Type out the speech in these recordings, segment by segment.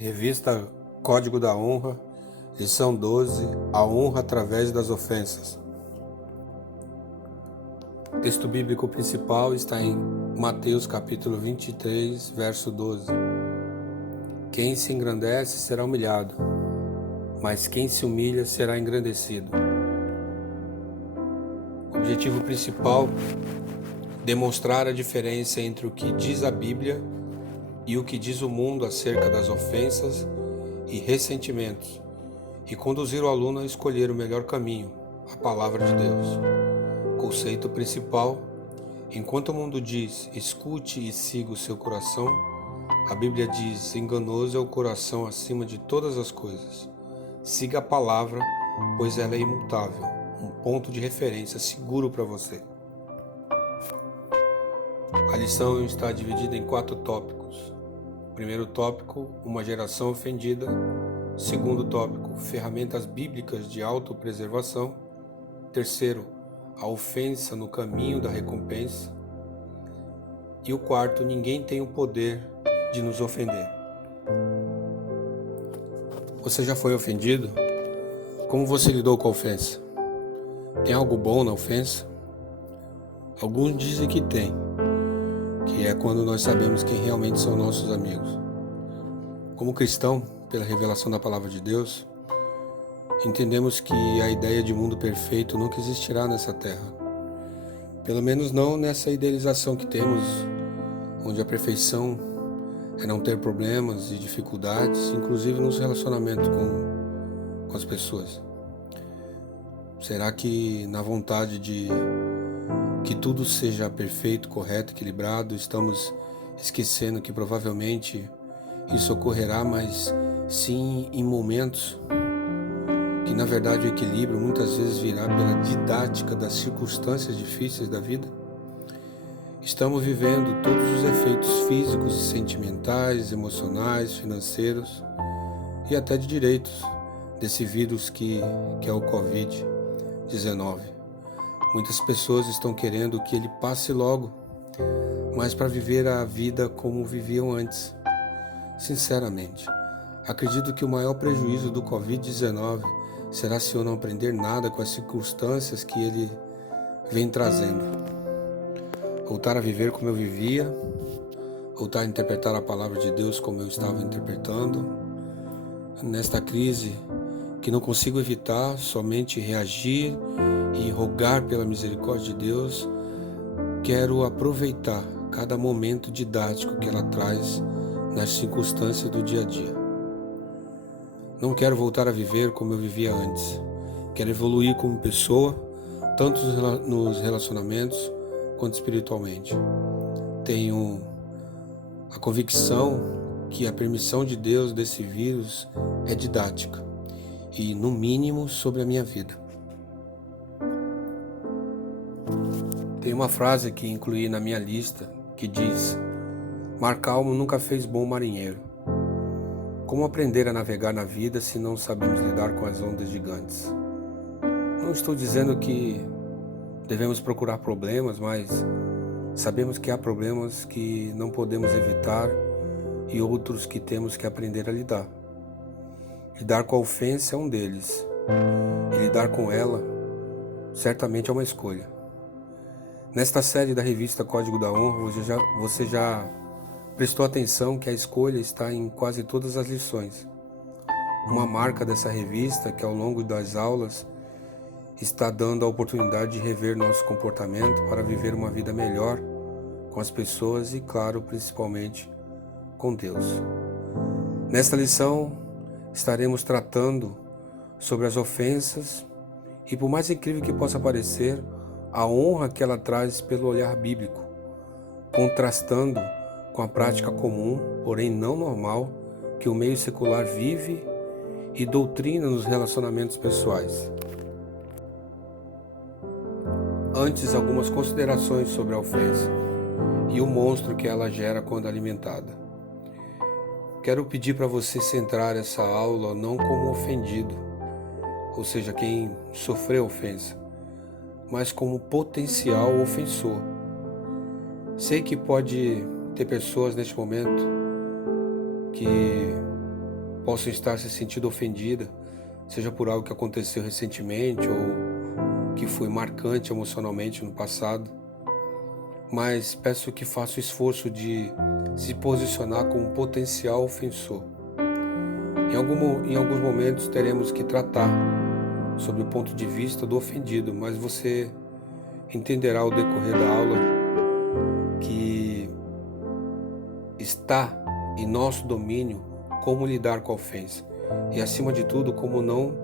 Revista Código da Honra, lição 12, a honra através das ofensas. O texto bíblico principal está em Mateus capítulo 23, verso 12. Quem se engrandece será humilhado, mas quem se humilha será engrandecido. O objetivo principal é demonstrar a diferença entre o que diz a Bíblia e o que diz o mundo acerca das ofensas e ressentimentos, e conduzir o aluno a escolher o melhor caminho, a palavra de Deus. Conceito principal: enquanto o mundo diz, escute e siga o seu coração, a Bíblia diz, enganoso é o coração acima de todas as coisas. Siga a palavra, pois ela é imutável, um ponto de referência seguro para você. A lição está dividida em 4 tópicos. Primeiro tópico, uma geração ofendida. Segundo tópico, ferramentas bíblicas de autopreservação. Terceiro, a ofensa no caminho da recompensa. E o quarto, ninguém tem o poder de nos ofender. Você já foi ofendido? Como você lidou com a ofensa? Tem algo bom na ofensa? Alguns dizem que tem, que é quando nós sabemos quem realmente são nossos amigos. Como cristão, pela revelação da palavra de Deus, entendemos que a ideia de mundo perfeito nunca existirá nessa terra. Pelo menos não nessa idealização que temos, onde a perfeição é não ter problemas e dificuldades, inclusive nos relacionamentos com as pessoas. Será que na vontade de que tudo seja perfeito, correto, equilibrado, estamos esquecendo que provavelmente isso ocorrerá, mas sim em momentos que na verdade o equilíbrio muitas vezes virá pela didática das circunstâncias difíceis da vida? Estamos vivendo todos os efeitos físicos e sentimentais, emocionais, financeiros e até de direitos desse vírus que é o Covid-19. Muitas pessoas estão querendo que ele passe logo, mas para viver a vida como viviam antes. Sinceramente, acredito que o maior prejuízo do Covid-19 será se eu não aprender nada com as circunstâncias que ele vem trazendo. Voltar a viver como eu vivia, voltar a interpretar a palavra de Deus como eu estava interpretando. Nesta crise que não consigo evitar, somente reagir e rogar pela misericórdia de Deus, quero aproveitar cada momento didático que ela traz nas circunstâncias do dia a dia. Não quero voltar a viver como eu vivia antes. Quero evoluir como pessoa, tanto nos relacionamentos quanto espiritualmente. Tenho a convicção que a permissão de Deus desse vírus é didática e, no mínimo, sobre a minha vida. Tem uma frase que incluí na minha lista que diz: mar calmo nunca fez bom marinheiro. Como aprender a navegar na vida se não sabemos lidar com as ondas gigantes? Não estou dizendo que devemos procurar problemas, mas sabemos que há problemas que não podemos evitar e outros que temos que aprender a lidar. Lidar com a ofensa é um deles, e lidar com ela certamente é uma escolha. Nesta série da revista Código da Honra, você já prestou atenção que a escolha está em quase todas as lições. Uma marca dessa revista que ao longo das aulas está dando a oportunidade de rever nosso comportamento para viver uma vida melhor com as pessoas e, claro, principalmente com Deus. Nesta lição, estaremos tratando sobre as ofensas e, por mais incrível que possa parecer, a honra que ela traz pelo olhar bíblico, contrastando com a prática comum, porém não normal, que o meio secular vive e doutrina nos relacionamentos pessoais. Antes, algumas considerações sobre a ofensa e o monstro que ela gera quando alimentada. Quero pedir para você centrar essa aula não como ofendido, ou seja, quem sofreu ofensa, mas como potencial ofensor. Sei que pode ter pessoas neste momento que possam estar se sentindo ofendidas, seja por algo que aconteceu recentemente ou que foi marcante emocionalmente no passado. Mas peço que faça o esforço de se posicionar como um potencial ofensor. Em alguns momentos teremos que tratar sobre o ponto de vista do ofendido, mas você entenderá ao decorrer da aula que está em nosso domínio como lidar com a ofensa e, acima de tudo, como não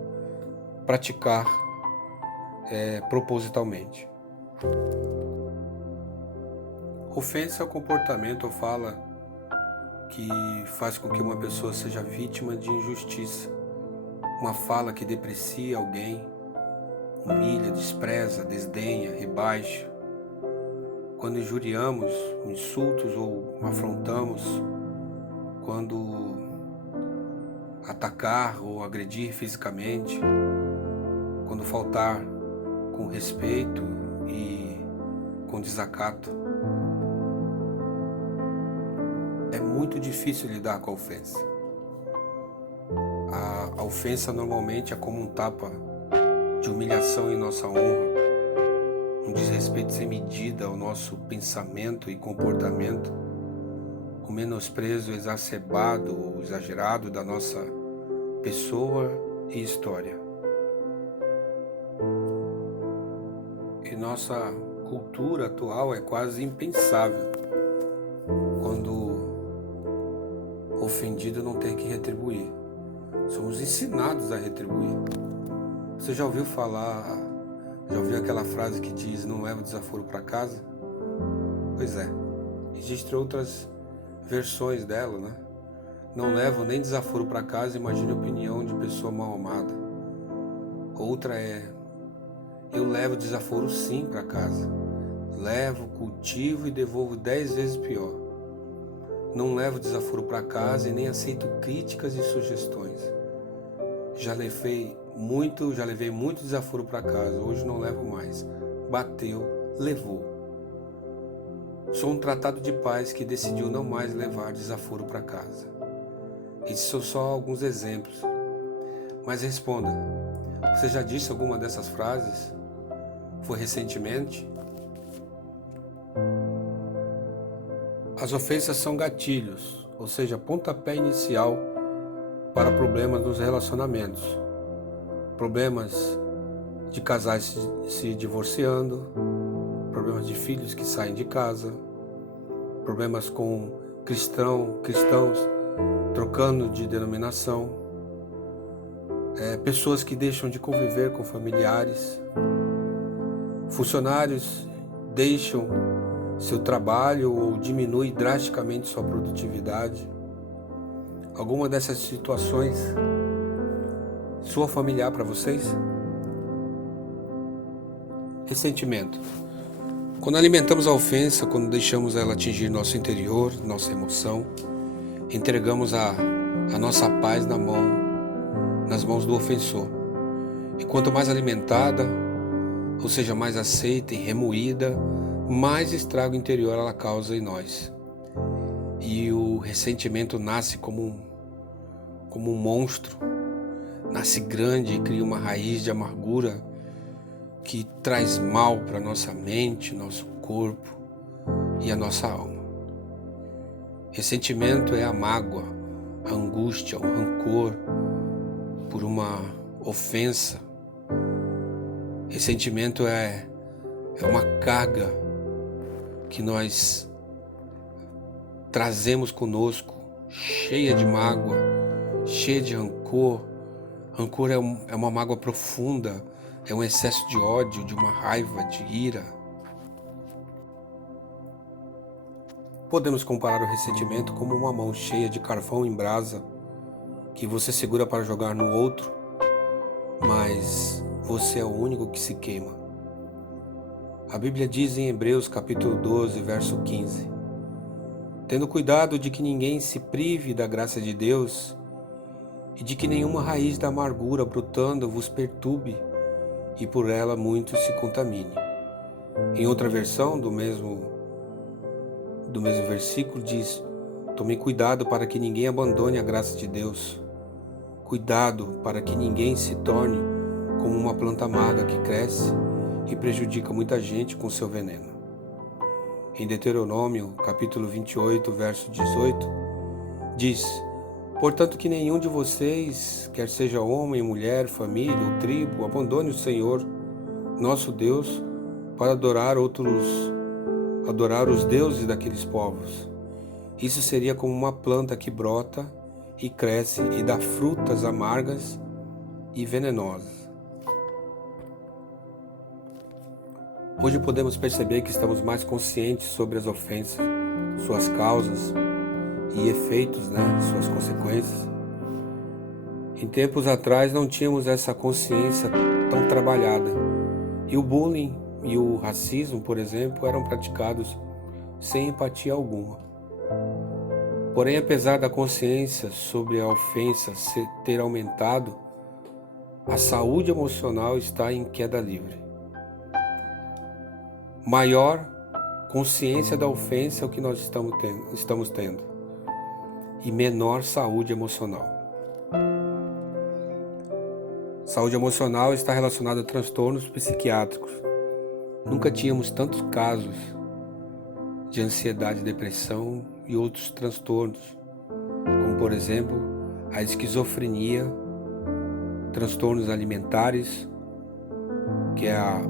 praticar propositalmente. Ofensa é o comportamento ou fala que faz com que uma pessoa seja vítima de injustiça. Uma fala que deprecia alguém, humilha, despreza, desdenha, rebaixa. Quando injuriamos, insultos ou afrontamos, quando atacar ou agredir fisicamente, quando faltar com respeito e com desacato. É muito difícil lidar com a ofensa. A ofensa normalmente é como um tapa de humilhação em nossa honra, um desrespeito sem medida ao nosso pensamento e comportamento, um menosprezo exacerbado ou exagerado da nossa pessoa e história. Em nossa cultura atual é quase impensável quando ofendido não ter que retribuir. Somos ensinados a retribuir. Você já ouviu aquela frase que diz: não leva desaforo para casa? Pois é, existem outras versões dela, né? Não levo nem desaforo para casa, imagine a opinião de pessoa mal amada. Outra é: eu levo desaforo sim para casa. Levo, cultivo e devolvo 10 vezes pior. Não levo desaforo para casa e nem aceito críticas e sugestões. Já levei muito desaforo para casa, hoje não levo mais. Bateu, levou. Sou um tratado de paz que decidiu não mais levar desaforo para casa. Esses são só alguns exemplos. Mas responda, você já disse alguma dessas frases? Foi recentemente? As ofensas são gatilhos, ou seja, pontapé inicial para problemas nos relacionamentos. Problemas de casais se divorciando, problemas de filhos que saem de casa, problemas com cristãos trocando de denominação, pessoas que deixam de conviver com familiares, funcionários deixam seu trabalho ou diminui drasticamente sua produtividade. Alguma dessas situações soa familiar para vocês? Ressentimento. Quando alimentamos a ofensa, quando deixamos ela atingir nosso interior, nossa emoção, entregamos a nossa paz nas mãos do ofensor. E quanto mais alimentada, ou seja, mais aceita e remoída, mais estrago interior ela causa em nós. E o ressentimento nasce como um monstro, nasce grande e cria uma raiz de amargura que traz mal para nossa mente, nosso corpo e a nossa alma. Ressentimento é a mágoa, a angústia, o rancor por uma ofensa. Ressentimento é uma carga que nós trazemos conosco, cheia de mágoa, cheia de rancor. Rancor é uma mágoa profunda, é um excesso de ódio, de uma raiva, de ira. Podemos comparar o ressentimento como uma mão cheia de carvão em brasa que você segura para jogar no outro, mas você é o único que se queima. A Bíblia diz em Hebreus capítulo 12, verso 15: tendo cuidado de que ninguém se prive da graça de Deus e de que nenhuma raiz da amargura brotando vos perturbe e por ela muito se contamine. Em outra versão do mesmo versículo diz: tomem cuidado para que ninguém abandone a graça de Deus, Cuidado para que ninguém se torne como uma planta amarga que cresce e prejudica muita gente com seu veneno. Em Deuteronômio, capítulo 28, verso 18, diz: portanto que nenhum de vocês, quer seja homem, mulher, família ou tribo, abandone o Senhor, nosso Deus, para adorar os deuses daqueles povos. Isso seria como uma planta que brota e cresce e dá frutas amargas e venenosas. Hoje podemos perceber que estamos mais conscientes sobre as ofensas, suas causas e efeitos, suas consequências. Em tempos atrás não tínhamos essa consciência tão trabalhada, e o bullying e o racismo, por exemplo, eram praticados sem empatia alguma. Porém, apesar da consciência sobre a ofensa ter aumentado, a saúde emocional está em queda livre. Maior consciência da ofensa é o que nós estamos tendo, e menor saúde emocional. Saúde emocional está relacionada a transtornos psiquiátricos. Nunca tínhamos tantos casos de ansiedade, depressão e outros transtornos, como por exemplo a esquizofrenia, transtornos alimentares, que é a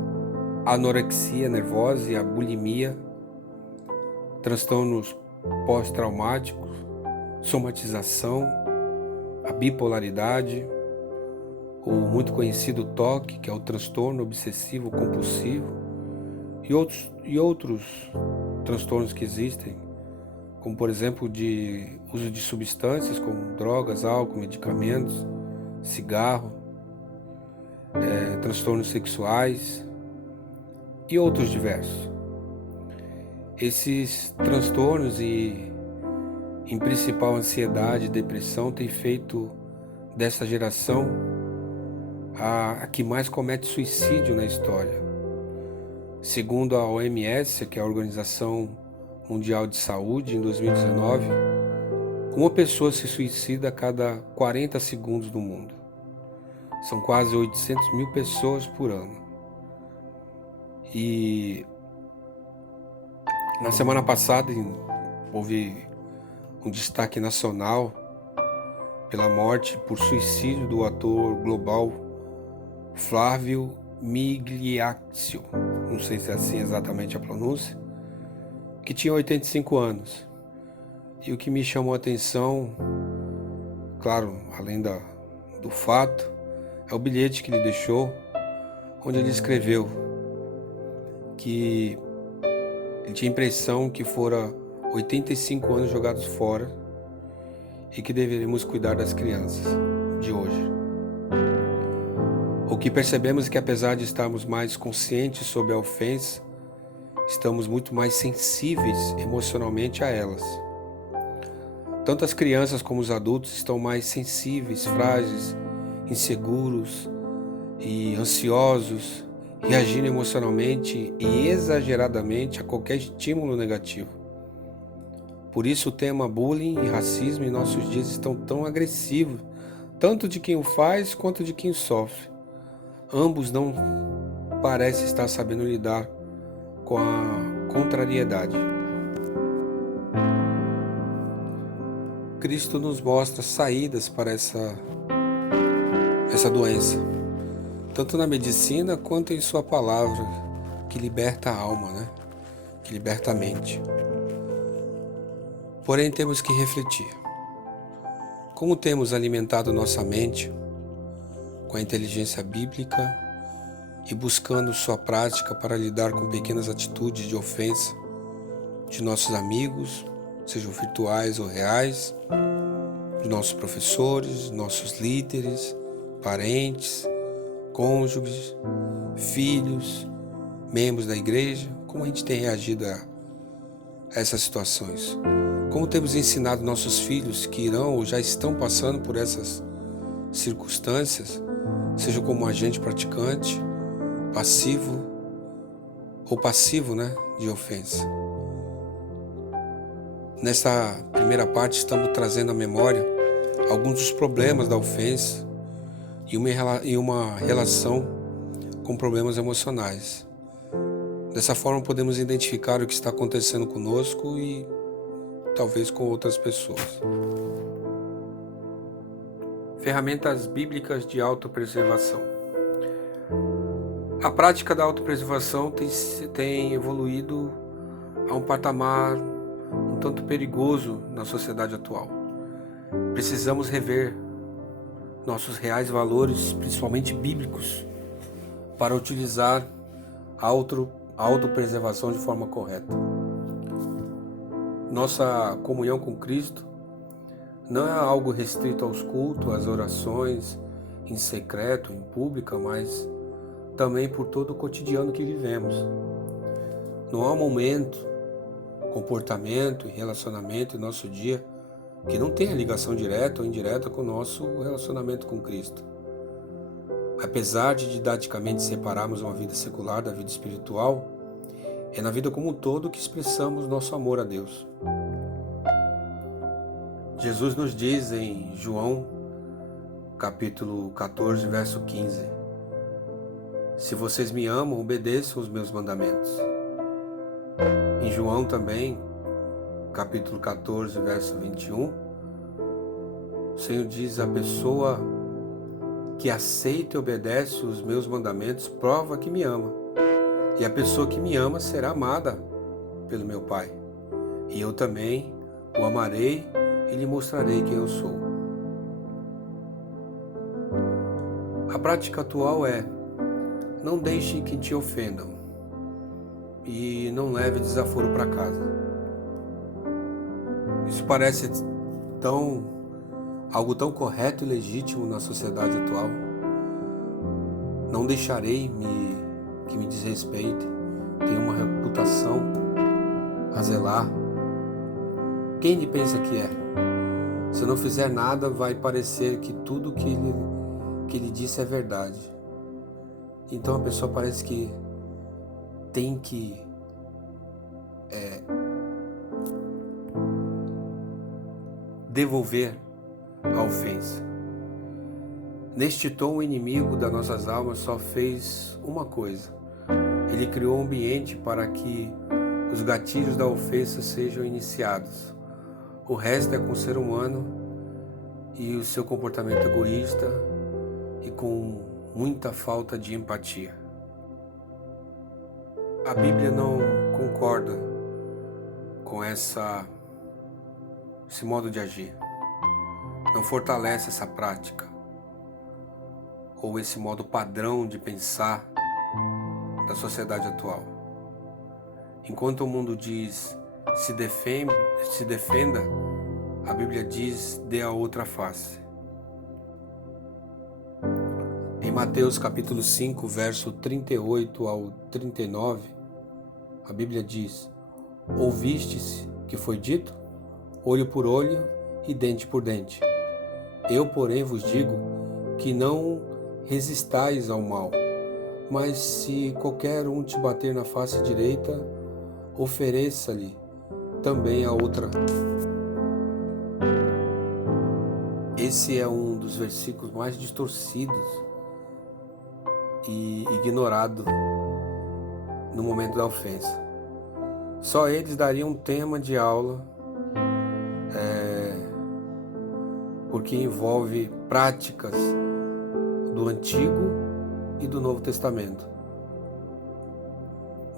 anorexia nervosa e a bulimia, transtornos pós-traumáticos, somatização, a bipolaridade, o muito conhecido TOC, que é o transtorno obsessivo compulsivo, e outros transtornos que existem, como por exemplo de uso de substâncias como drogas, álcool, medicamentos, cigarro, transtornos sexuais e outros diversos. Esses transtornos e, em principal, ansiedade e depressão têm feito dessa geração a que mais comete suicídio na história. Segundo a OMS, que é a Organização Mundial de Saúde, em 2019, uma pessoa se suicida a cada 40 segundos no mundo. São quase 800 mil pessoas por ano. E na semana passada houve um destaque nacional pela morte por suicídio do ator global Flávio Migliaccio, não sei se é assim exatamente a pronúncia, que tinha 85 anos. E o que me chamou a atenção, claro, além do fato, é o bilhete que ele deixou, onde ele escreveu que ele tinha a impressão que fora 85 anos jogados fora e que deveríamos cuidar das crianças de hoje. O que percebemos é que, apesar de estarmos mais conscientes sobre a ofensa, estamos muito mais sensíveis emocionalmente a elas. Tanto as crianças como os adultos estão mais sensíveis, frágeis, inseguros e ansiosos, reagindo emocionalmente e exageradamente a qualquer estímulo negativo. Por isso o tema bullying e racismo em nossos dias estão tão agressivos, tanto de quem o faz quanto de quem sofre. Ambos não parecem estar sabendo lidar com a contrariedade. Cristo nos mostra saídas para essa doença, tanto na medicina quanto em sua palavra, que liberta a alma, que liberta a mente. Porém, temos que refletir. Como temos alimentado nossa mente com a inteligência bíblica e buscando sua prática para lidar com pequenas atitudes de ofensa de nossos amigos, sejam virtuais ou reais, de nossos professores, nossos líderes, parentes, cônjuges, filhos, membros da igreja? Como a gente tem reagido a essas situações? Como temos ensinado nossos filhos que irão ou já estão passando por essas circunstâncias, seja como agente praticante, passivo de ofensa? Nessa primeira parte estamos trazendo à memória alguns dos problemas da ofensa e uma relação com problemas emocionais. Dessa forma, podemos identificar o que está acontecendo conosco e talvez com outras pessoas. Ferramentas bíblicas de autopreservação. A prática da autopreservação tem evoluído a um patamar um tanto perigoso na sociedade atual. Precisamos rever nossos reais valores, principalmente bíblicos, para utilizar a autopreservação de forma correta. Nossa comunhão com Cristo não é algo restrito aos cultos, às orações, em secreto, em pública, mas também por todo o cotidiano que vivemos. Não há momento, comportamento e relacionamento em nosso dia que não tenha ligação direta ou indireta com o nosso relacionamento com Cristo. Apesar de didaticamente separarmos uma vida secular da vida espiritual, é na vida como um todo que expressamos nosso amor a Deus. Jesus nos diz em João, capítulo 14, verso 15: se vocês me amam, obedeçam os meus mandamentos. Em João também, capítulo 14, verso 21, o Senhor diz: a pessoa que aceita e obedece os meus mandamentos prova que me ama. E a pessoa que me ama será amada pelo meu Pai. E eu também o amarei e lhe mostrarei quem eu sou. A prática atual é: não deixe que te ofendam e não leve desaforo para casa. Isso parece algo tão correto e legítimo na sociedade atual. Não deixarei que me desrespeite. Tenho uma reputação a zelar. Quem ele pensa que é? Se eu não fizer nada, vai parecer que tudo que ele disse é verdade. Então a pessoa parece que tem que devolver a ofensa. Neste tom, o inimigo das nossas almas só fez uma coisa: ele criou um ambiente para que os gatilhos da ofensa sejam iniciados. O resto é com o ser humano e o seu comportamento egoísta e com muita falta de empatia. A Bíblia não concorda com esse modo de agir. Não fortalece essa prática ou esse modo padrão de pensar da sociedade atual. Enquanto o mundo diz se defenda, a Bíblia diz dê a outra face. Em Mateus capítulo 5, verso 38 ao 39, a Bíblia diz: ouvistes que foi dito, olho por olho e dente por dente. Eu, porém, vos digo que não resistais ao mal, mas se qualquer um te bater na face direita, ofereça-lhe também a outra. Esse é um dos versículos mais distorcidos e ignorado no momento da ofensa. Só eles dariam um tema de aula, porque envolve práticas do Antigo e do Novo Testamento.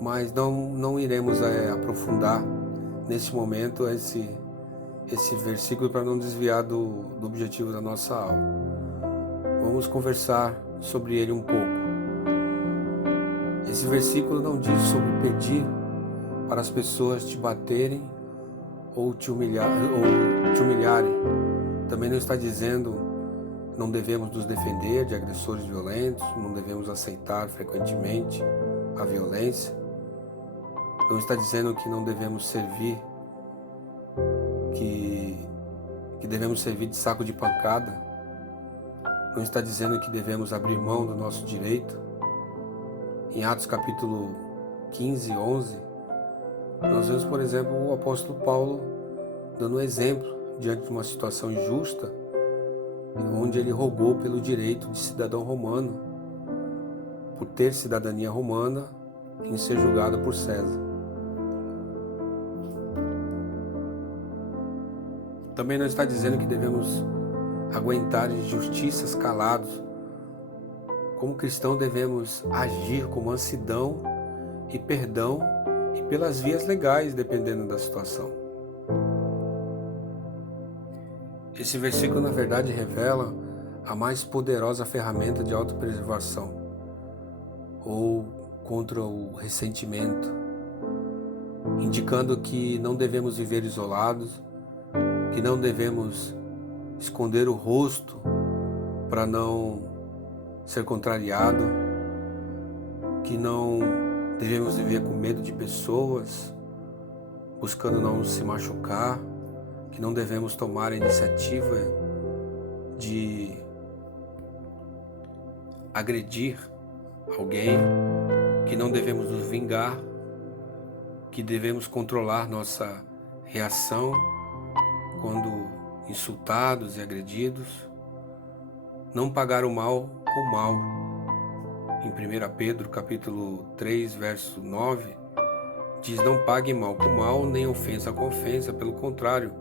Mas não iremos aprofundar nesse momento esse versículo para não desviar do objetivo da nossa aula. Vamos conversar sobre ele um pouco. Esse versículo não diz sobre pedir para as pessoas te baterem ou te humilharem. Também não está dizendo não devemos nos defender de agressores violentos, não devemos aceitar frequentemente a violência. Não está dizendo que não devemos servir, que devemos servir de saco de pancada. Não está dizendo que devemos abrir mão do nosso direito. Em Atos capítulo 15, 11, nós vemos, por exemplo, o apóstolo Paulo dando um exemplo diante de uma situação injusta onde ele rogou pelo direito de cidadão romano, por ter cidadania romana, em ser julgado por César. Também não está dizendo que devemos aguentar injustiças calados. Como cristão devemos agir com mansidão e perdão e pelas vias legais, dependendo da situação. Esse versículo, na verdade, revela a mais poderosa ferramenta de autopreservação ou contra o ressentimento, indicando que não devemos viver isolados, que não devemos esconder o rosto para não ser contrariado, que não devemos viver com medo de pessoas, buscando não se machucar, que não devemos tomar a iniciativa de agredir alguém, que não devemos nos vingar, que devemos controlar nossa reação quando insultados e agredidos, não pagar o mal com o mal. Em 1 Pedro capítulo 3, verso 9, diz: não pague mal com mal, nem ofensa com ofensa, pelo contrário,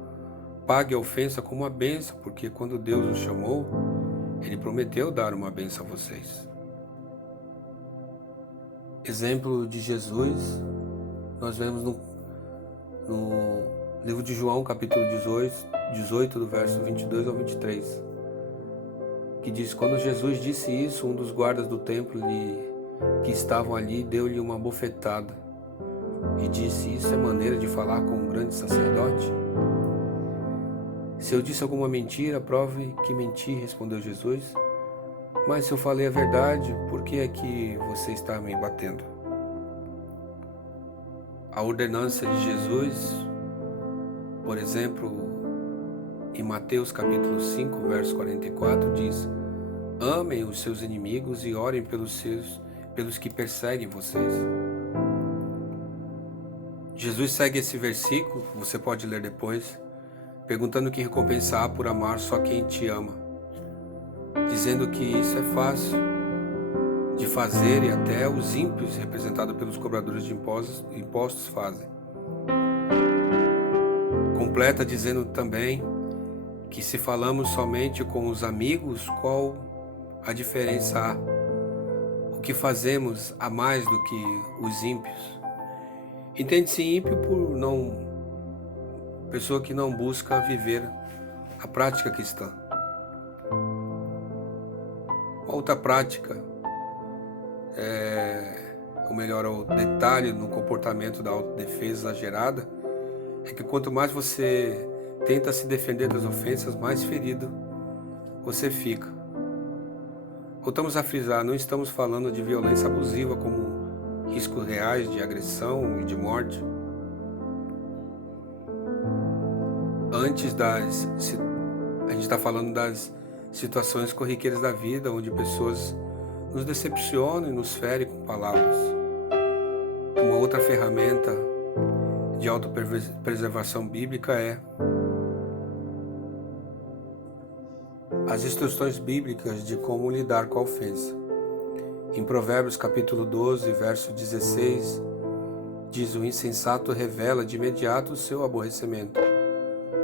pague a ofensa como uma bênção, porque quando Deus os chamou, Ele prometeu dar uma bênção a vocês. Exemplo de Jesus, nós vemos no livro de João, capítulo 18, do verso 22 ao 23, que diz: quando Jesus disse isso, um dos guardas do templo que estavam ali deu-lhe uma bofetada e disse: isso é maneira de falar com um grande sacerdote? Se eu disse alguma mentira, prove que menti, respondeu Jesus. Mas se eu falei a verdade, por que é que você está me batendo? A ordenança de Jesus, por exemplo, em Mateus capítulo 5, verso 44, diz: amem os seus inimigos e orem pelos que perseguem vocês. Jesus segue esse versículo, você pode ler depois, perguntando que recompensa há por amar só quem te ama, dizendo que isso é fácil de fazer e até os ímpios, representados pelos cobradores de impostos, fazem. Completa dizendo também que se falamos somente com os amigos, qual a diferença há? O que fazemos a mais do que os ímpios? Entende-se ímpio por pessoa que não busca viver a prática cristã. Outra prática, ou melhor, o detalhe no comportamento da autodefesa exagerada, é que quanto mais você tenta se defender das ofensas, mais ferido você fica. Voltamos a frisar, não estamos falando de violência abusiva como riscos reais de agressão e de morte. A gente está falando das situações corriqueiras da vida, onde pessoas nos decepcionam e nos ferem com palavras. Uma outra ferramenta de autopreservação bíblica é as instruções bíblicas de como lidar com a ofensa. Em Provérbios capítulo 12, verso 16, diz: o insensato revela de imediato o seu aborrecimento,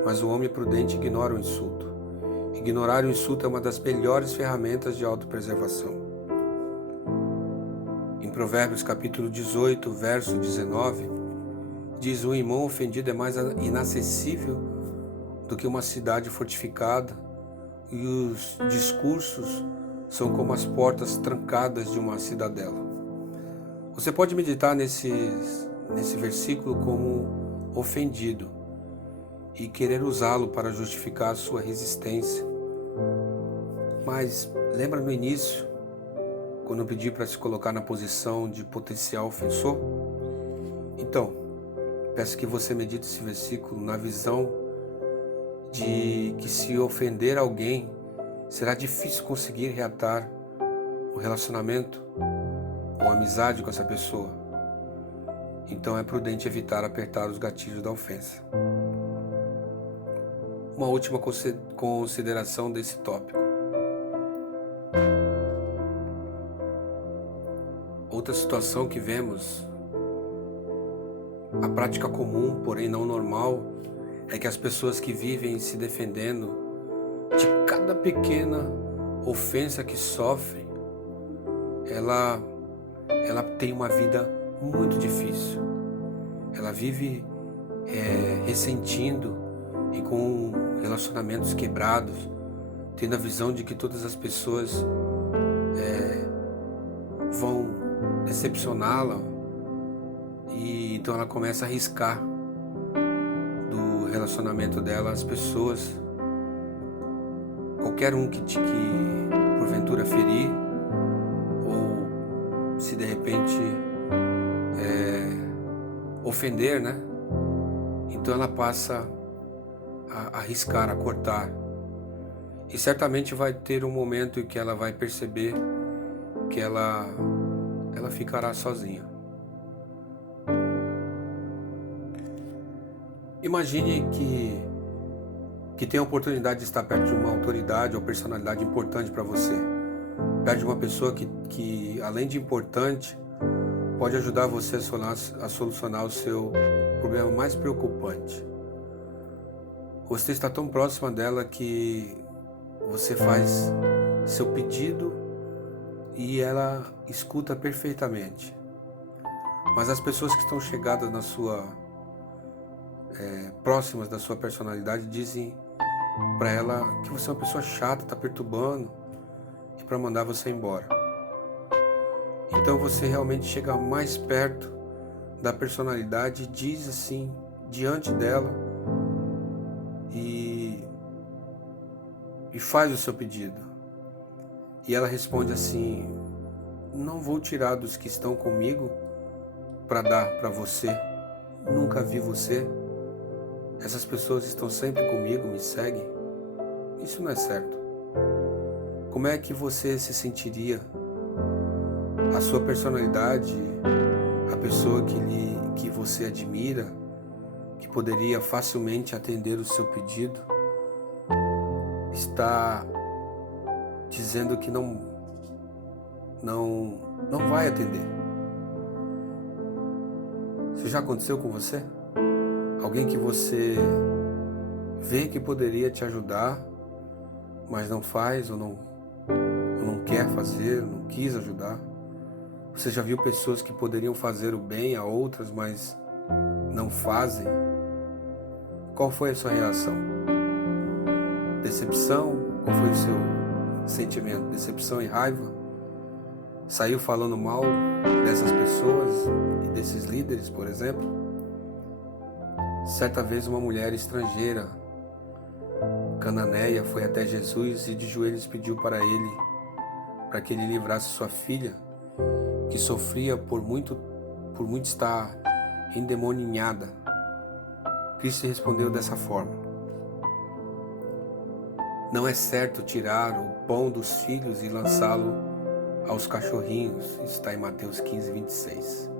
mas o homem prudente ignora o insulto. Ignorar o insulto é uma das melhores ferramentas de autopreservação. Em Provérbios capítulo 18, verso 19, diz: o irmão ofendido é mais inacessível do que uma cidade fortificada, e os discursos são como as portas trancadas de uma cidadela. Você pode meditar nesse versículo como ofendido e querer usá-lo para justificar a sua resistência. Mas lembra no início, quando eu pedi para se colocar na posição de potencial ofensor? Então, peço que você medite esse versículo na visão de que se ofender alguém, será difícil conseguir reatar o relacionamento ou amizade com essa pessoa. Então é prudente evitar apertar os gatilhos da ofensa. uma última consideração desse tópico. Outra situação que vemos, a prática comum, porém não normal, é que as pessoas que vivem se defendendo de cada pequena ofensa que sofre, ela tem uma vida muito difícil. Ela vive ressentindo e com relacionamentos quebrados, tendo a visão de que todas as pessoas vão decepcioná-la, e então ela começa a arriscar do relacionamento dela as pessoas, qualquer um que porventura ferir, ou se de repente ofender, né? Então ela passa a arriscar, a cortar, e certamente vai ter um momento em que ela vai perceber que ela ficará sozinha. Imagine que tem a oportunidade de estar perto de uma autoridade ou personalidade importante para você, perto de uma pessoa que além de importante, pode ajudar você a solucionar o seu problema mais preocupante. Você está tão próxima dela que você faz seu pedido e ela escuta perfeitamente. Mas as pessoas que estão chegadas na sua próximas da sua personalidade dizem para ela que você é uma pessoa chata, está perturbando, e para mandar você embora. Então você realmente chega mais perto da personalidade e diz assim diante dela e faz o seu pedido. E ela responde assim: não vou tirar dos que estão comigo para dar para você. Nunca vi você. Essas pessoas estão sempre comigo, me seguem. Isso não é certo. Como é que você se sentiria? A sua personalidade, a pessoa que você admira, que poderia facilmente atender o seu pedido, está dizendo que não vai atender. Isso já aconteceu com você? Alguém que você vê que poderia te ajudar, mas não faz ou não quer fazer, não quis ajudar? Você já viu pessoas que poderiam fazer o bem a outras, mas não fazem? Qual foi a sua reação? Decepção? Qual foi o seu sentimento? Decepção e raiva? Saiu falando mal dessas pessoas e desses líderes, por exemplo? Certa vez uma mulher estrangeira, cananeia, foi até Jesus e de joelhos pediu para que ele livrasse sua filha, que sofria por muito estar endemoninhada. Cristo respondeu dessa forma: não é certo tirar o pão dos filhos e lançá-lo aos cachorrinhos. Isso está em Mateus 15, 26.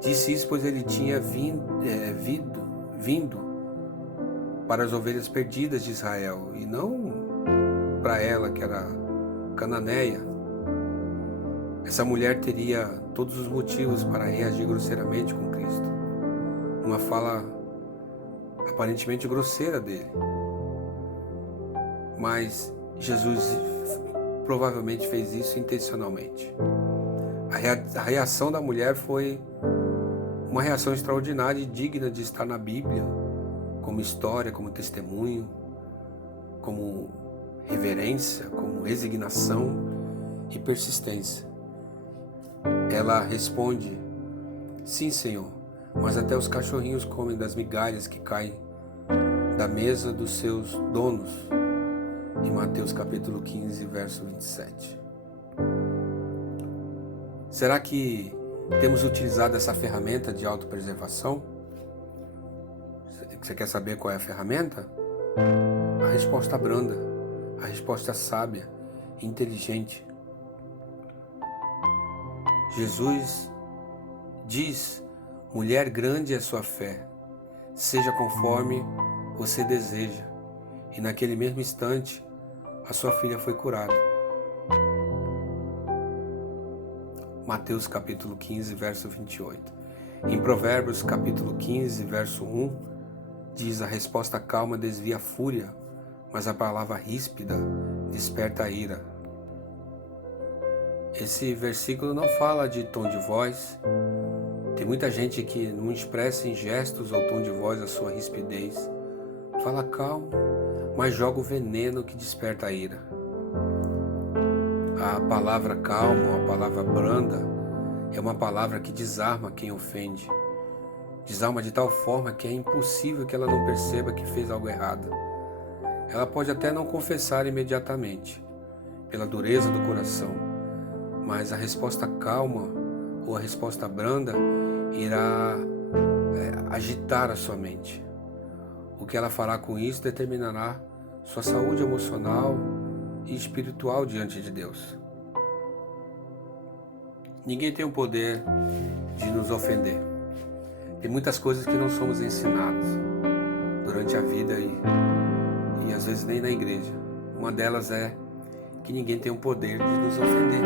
Disse isso pois ele tinha vindo para as ovelhas perdidas de Israel, e não para ela, que era cananeia. Essa mulher teria todos os motivos para reagir grosseiramente com Cristo, uma fala aparentemente grosseira dele. Mas Jesus provavelmente fez isso intencionalmente. A reação da mulher foi uma reação extraordinária e digna de estar na Bíblia, como história, como testemunho, como reverência, como resignação e persistência. Ela responde: sim, Senhor, mas até os cachorrinhos comem das migalhas que caem da mesa dos seus donos. Em Mateus capítulo 15, verso 27. Será que temos utilizado essa ferramenta de autopreservação? Você quer saber qual é a ferramenta? A resposta branda, a resposta sábia e inteligente. Jesus diz: mulher, grande é sua fé, seja conforme você deseja. e naquele mesmo instante a sua filha foi curada. Mateus capítulo 15, verso 28. Em Provérbios capítulo 15, verso 1, diz: a resposta calma desvia a fúria, mas a palavra ríspida desperta a ira. Esse versículo não fala de tom de voz. Tem muita gente que não expressa em gestos ou tom de voz a sua rispidez. Fala calmo, mas joga o veneno que desperta a ira. A palavra calmo, a palavra branda, é uma palavra que desarma quem ofende. Desarma de tal forma que é impossível que ela não perceba que fez algo errado. Ela pode até não confessar imediatamente, pela dureza do coração, mas a resposta calma ou a resposta branda irá agitar a sua mente. O que ela fará com isso determinará sua saúde emocional e espiritual diante de Deus. Ninguém tem o poder de nos ofender. Tem muitas coisas que não somos ensinados durante a vida e às vezes nem na igreja. Uma delas é que ninguém tem o poder de nos ofender.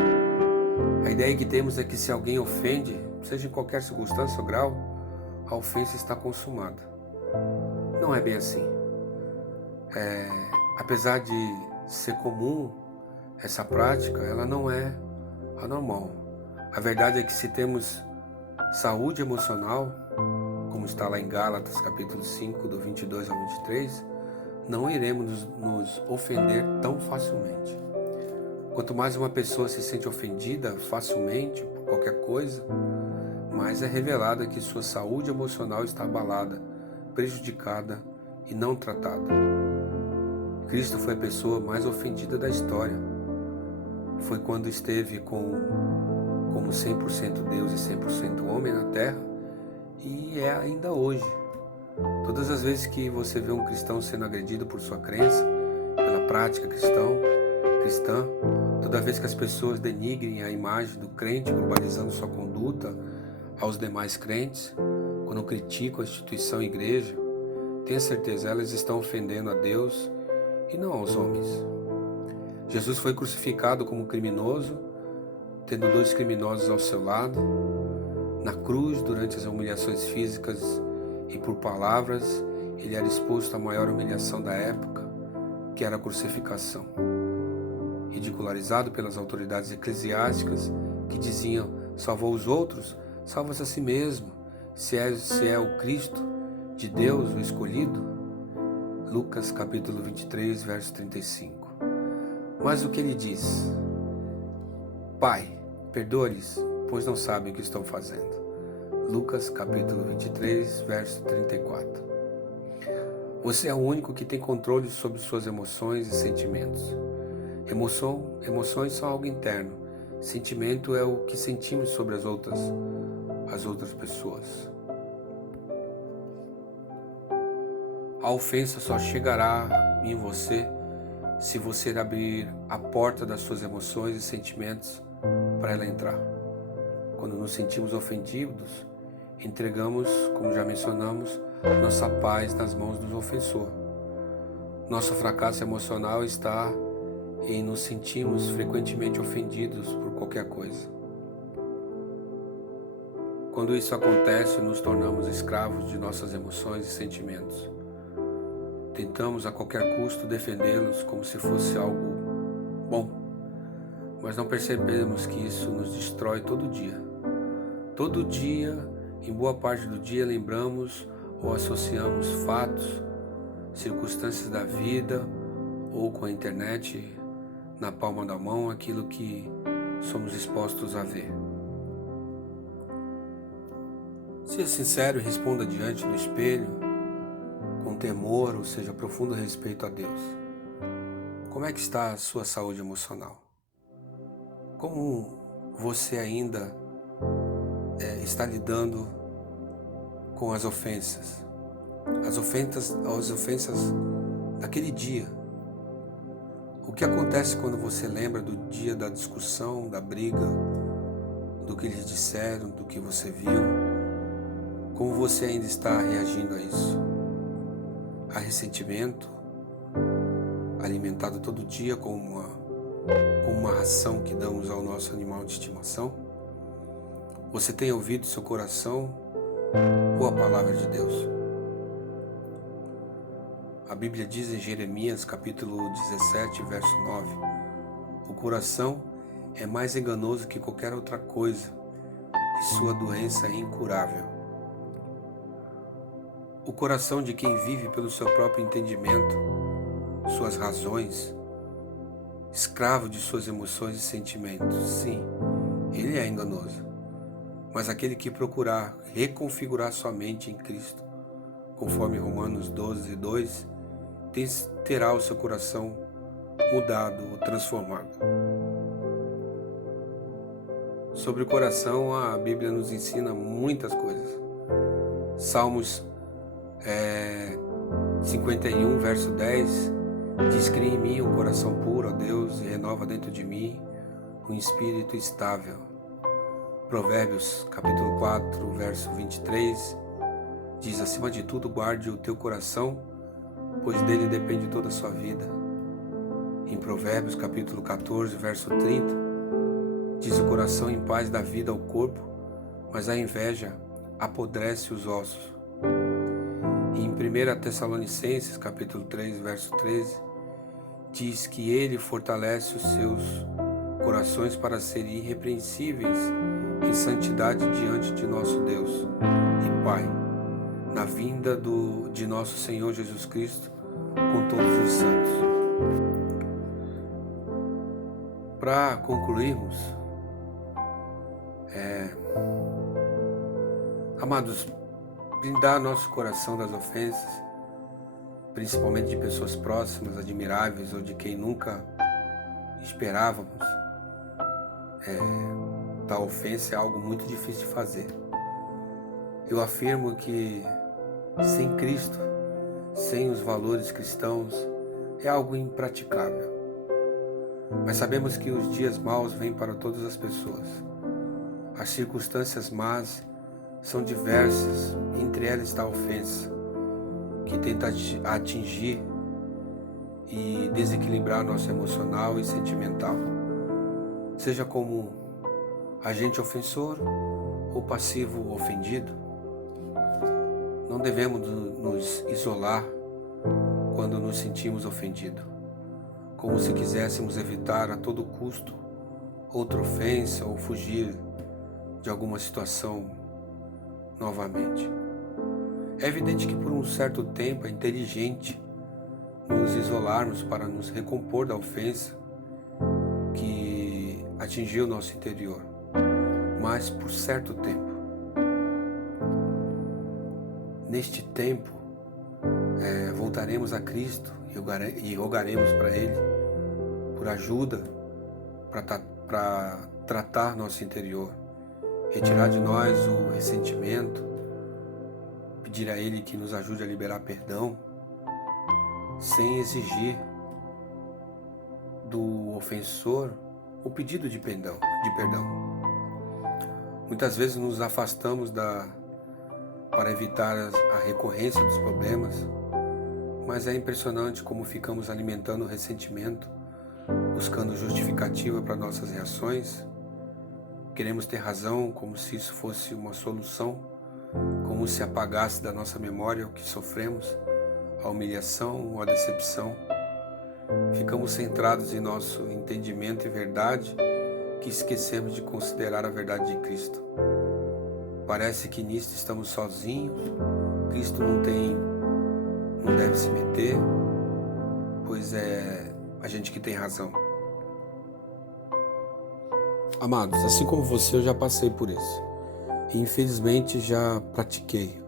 A ideia que temos é que se alguém ofende, seja em qualquer circunstância ou grau, a ofensa está consumada. Não é bem assim. Apesar de ser comum essa prática, ela não é anormal. A verdade é que se temos saúde emocional, como está lá em Gálatas capítulo 5, do 22 ao 23, não iremos nos ofender tão facilmente. Quanto mais uma pessoa se sente ofendida facilmente por qualquer coisa, mais é revelada que sua saúde emocional está abalada, prejudicada e não tratada. Cristo foi a pessoa mais ofendida da história. Foi quando esteve como 100% Deus e 100% homem na terra, e é ainda hoje. Todas as vezes que você vê um cristão sendo agredido por sua crença, pela prática cristã, toda vez que as pessoas denigrem a imagem do crente, globalizando sua conduta aos demais crentes, quando criticam a instituição igreja, tenha certeza, elas estão ofendendo a Deus e não aos homens. Jesus foi crucificado como criminoso, tendo 2 criminosos ao seu lado. Na cruz, durante as humilhações físicas e por palavras, ele era exposto à maior humilhação da época, que era a crucificação. Ridicularizado pelas autoridades eclesiásticas que diziam: salvou os outros, salva-se a si mesmo, se é o Cristo de Deus, o escolhido. Lucas capítulo 23, verso 35. Mas o que ele diz? Pai, perdoa-lhes, pois não sabem o que estão fazendo. Lucas capítulo 23, verso 34. Você é o único que tem controle sobre suas emoções e sentimentos. Emoções são algo interno. Sentimento é o que sentimos sobre as outras pessoas. A ofensa só chegará em você se você abrir a porta das suas emoções e sentimentos para ela entrar. Quando nos sentimos ofendidos, entregamos, como já mencionamos, nossa paz nas mãos do ofensor. Nosso fracasso emocional está em nos sentirmos frequentemente ofendidos por qualquer coisa. Quando isso acontece, nos tornamos escravos de nossas emoções e sentimentos. Tentamos a qualquer custo defendê-los como se fosse algo bom, mas não percebemos que isso nos destrói todo dia. Todo dia, em boa parte do dia, lembramos ou associamos fatos, circunstâncias da vida ou com a internet na palma da mão aquilo que somos expostos a ver. Seja sincero e responda diante do espelho com temor, ou seja, profundo respeito a Deus. Como é que está a sua saúde emocional? Como você ainda está lidando com as ofensas? As ofensas daquele dia. O que acontece quando você lembra do dia da discussão, da briga, do que eles disseram, do que você viu? Como você ainda está reagindo a isso? Há ressentimento? alimentado todo dia com uma ração que damos ao nosso animal de estimação? Você tem ouvido seu coração ou a palavra de Deus? A Bíblia diz em Jeremias capítulo 17, verso 9: o coração é mais enganoso que qualquer outra coisa e sua doença é incurável. O coração de quem vive pelo seu próprio entendimento, suas razões, escravo de suas emoções e sentimentos, sim, ele é enganoso. Mas aquele que procurar reconfigurar sua mente em Cristo, conforme Romanos 12, 2, terá o seu coração mudado ou transformado. Sobre o coração, a Bíblia nos ensina muitas coisas. Salmos 51, verso 10, diz: cria em mim um coração puro, ó Deus, e renova dentro de mim um espírito estável. Provérbios capítulo 4, verso 23, diz: acima de tudo guarde o teu coração, pois dele depende toda a sua vida. Em Provérbios capítulo 14, verso 30, diz: o coração em paz dá vida ao corpo, mas a inveja apodrece os ossos. E em 1 Tessalonicenses capítulo 3, verso 13, diz que ele fortalece os seus corações para serem irrepreensíveis em santidade diante de nosso Deus e Pai, na vinda de nosso Senhor Jesus Cristo com todos os santos. Para concluirmos, amados, blindar nosso coração das ofensas, principalmente de pessoas próximas, admiráveis ou de quem nunca esperávamos, tal ofensa é algo muito difícil de fazer. Eu afirmo que sem Cristo, sem os valores cristãos, é algo impraticável. Mas sabemos que os dias maus vêm para todas as pessoas. As circunstâncias más são diversas, entre elas está a ofensa, que tenta atingir e desequilibrar nosso emocional e sentimental, seja como agente ofensor ou passivo ofendido. Não devemos nos isolar quando nos sentimos ofendidos, como se quiséssemos evitar a todo custo outra ofensa ou fugir de alguma situação novamente. É evidente que por um certo tempo é inteligente nos isolarmos para nos recompor da ofensa que atingiu o nosso interior, mas por certo tempo. Neste tempo, voltaremos a Cristo e rogaremos para Ele por ajuda para tratar nosso interior, retirar de nós o ressentimento, pedir a Ele que nos ajude a liberar perdão, sem exigir do ofensor o pedido de perdão. Muitas vezes nos afastamos para evitar a recorrência dos problemas, mas é impressionante como ficamos alimentando o ressentimento, buscando justificativa para nossas reações. Queremos ter razão como se isso fosse uma solução, como se apagasse da nossa memória o que sofremos, a humilhação ou a decepção. Ficamos centrados em nosso entendimento e verdade, que esquecemos de considerar a verdade de Cristo. Parece que nisto estamos sozinhos, Cristo não deve se meter, pois é a gente que tem razão. Amados, assim como você, eu já passei por isso. E infelizmente já pratiquei,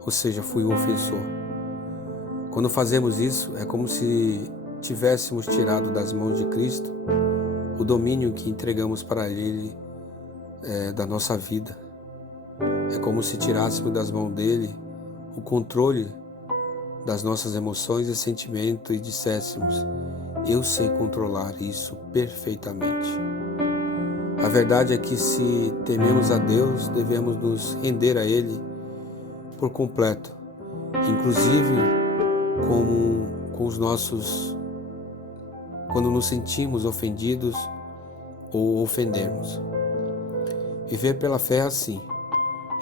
ou seja, fui o ofensor. Quando fazemos isso, é como se tivéssemos tirado das mãos de Cristo o domínio que entregamos para Ele da nossa vida. É como se tirássemos das mãos dele o controle das nossas emoções e sentimentos e disséssemos: eu sei controlar isso perfeitamente. A verdade é que se tememos a Deus, devemos nos render a Ele por completo, inclusive com os nossos quando nos sentimos ofendidos ou ofendermos. Viver pela fé é assim.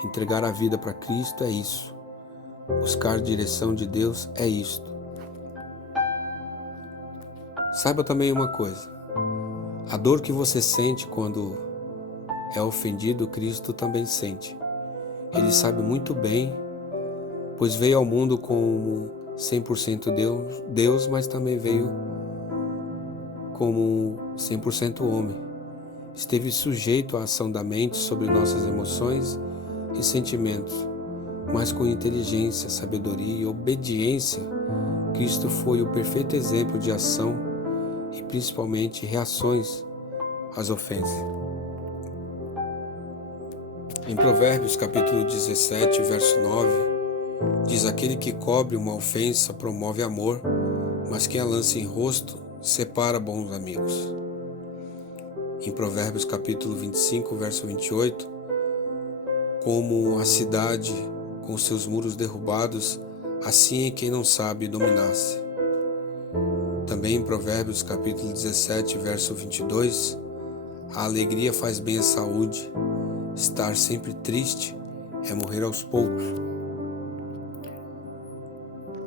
Entregar a vida para Cristo é isso. Buscar a direção de Deus é isto. Saiba também uma coisa. A dor que você sente quando é ofendido, Cristo também sente. Ele sabe muito bem, pois veio ao mundo como 100% Deus, mas também veio como 100% homem. Esteve sujeito à ação da mente sobre nossas emoções e sentimentos, mas com inteligência, sabedoria e obediência, Cristo foi o perfeito exemplo de ação e principalmente reações às ofensas. Em Provérbios capítulo 17, verso 9, diz: aquele que cobre uma ofensa promove amor, mas quem a lança em rosto separa bons amigos. Em Provérbios capítulo 25, verso 28, como a cidade com seus muros derrubados, assim é quem não sabe dominar-se. Também em Provérbios capítulo 17, verso 22, a alegria faz bem à saúde, estar sempre triste é morrer aos poucos.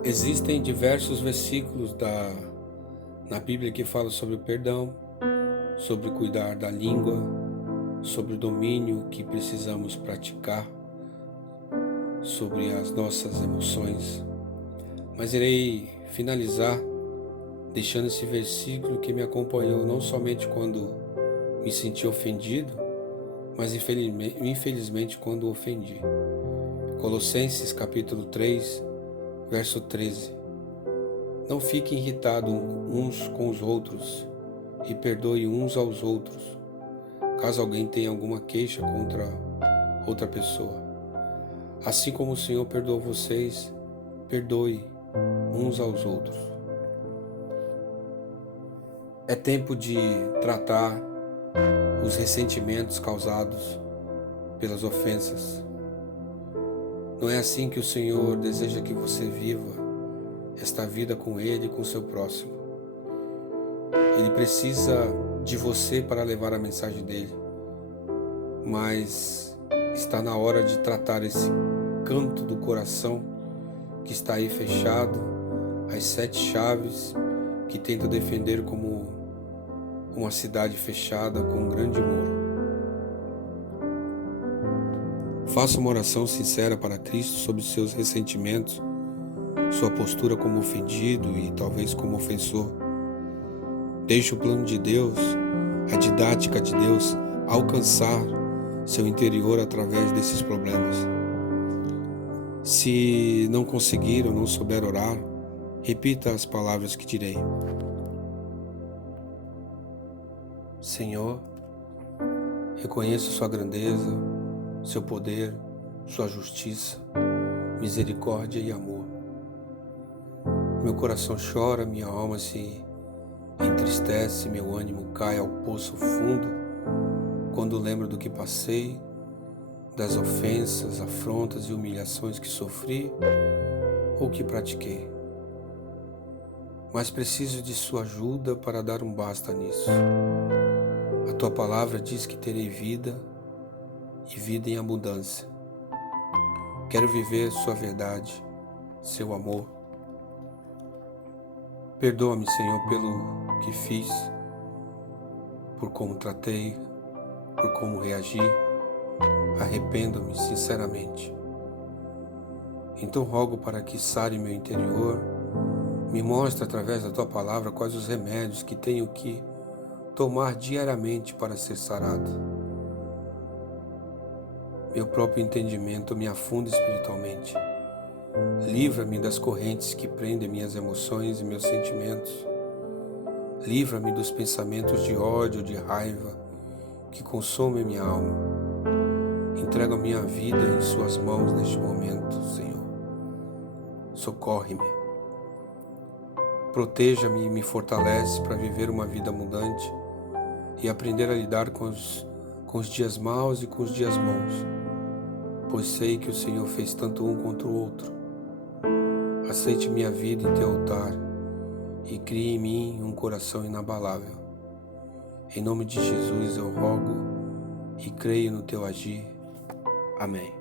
Existem diversos versículos na Bíblia que falam sobre o perdão, sobre cuidar da língua, sobre o domínio que precisamos praticar, sobre as nossas emoções. Mas irei finalizar deixando esse versículo que me acompanhou não somente quando me senti ofendido, mas infelizmente quando ofendi. Colossenses capítulo 3, verso 13. Não fiquem irritados uns com os outros e perdoe uns aos outros, caso alguém tenha alguma queixa contra outra pessoa. Assim como o Senhor perdoou vocês, perdoe uns aos outros. É tempo de tratar os ressentimentos causados pelas ofensas. Não é assim que o Senhor deseja que você viva esta vida com Ele e com o seu próximo. Ele precisa de você para levar a mensagem dele, mas está na hora de tratar esse canto do coração que está aí fechado, as 7 chaves que tenta defender como uma cidade fechada com um grande muro. Faça uma oração sincera para Cristo sobre seus ressentimentos, sua postura como ofendido e talvez como ofensor. Deixe o plano de Deus, a didática de Deus, alcançar seu interior através desses problemas. Se não conseguir ou não souber orar, repita as palavras que direi. Senhor, reconheço sua grandeza, seu poder, sua justiça, misericórdia e amor. Meu coração chora, minha alma se entristece, meu ânimo cai ao poço fundo quando lembro do que passei, das ofensas, afrontas e humilhações que sofri ou que pratiquei. Mas preciso de sua ajuda para dar um basta nisso. A tua palavra diz que terei vida e vida em abundância. Quero viver sua verdade, seu amor. Perdoa-me, Senhor, pelo que fiz, por como tratei, por como reagi. Arrependo-me sinceramente. Então rogo para que sare meu interior, me mostre através da tua palavra quais os remédios que tenho que tomar diariamente para ser sarado. Meu próprio entendimento me afunda espiritualmente. Livra-me das correntes que prendem minhas emoções e meus sentimentos. Livra-me dos pensamentos de ódio, de raiva, que consomem minha alma. Entrego a minha vida em suas mãos neste momento, Senhor. Socorre-me. Proteja-me e me fortalece para viver uma vida abundante e aprender a lidar com os dias maus e com os dias bons, pois sei que o Senhor fez tanto um quanto o outro. Aceite minha vida em teu altar e crie em mim um coração inabalável. Em nome de Jesus eu rogo e creio no teu agir. Amém.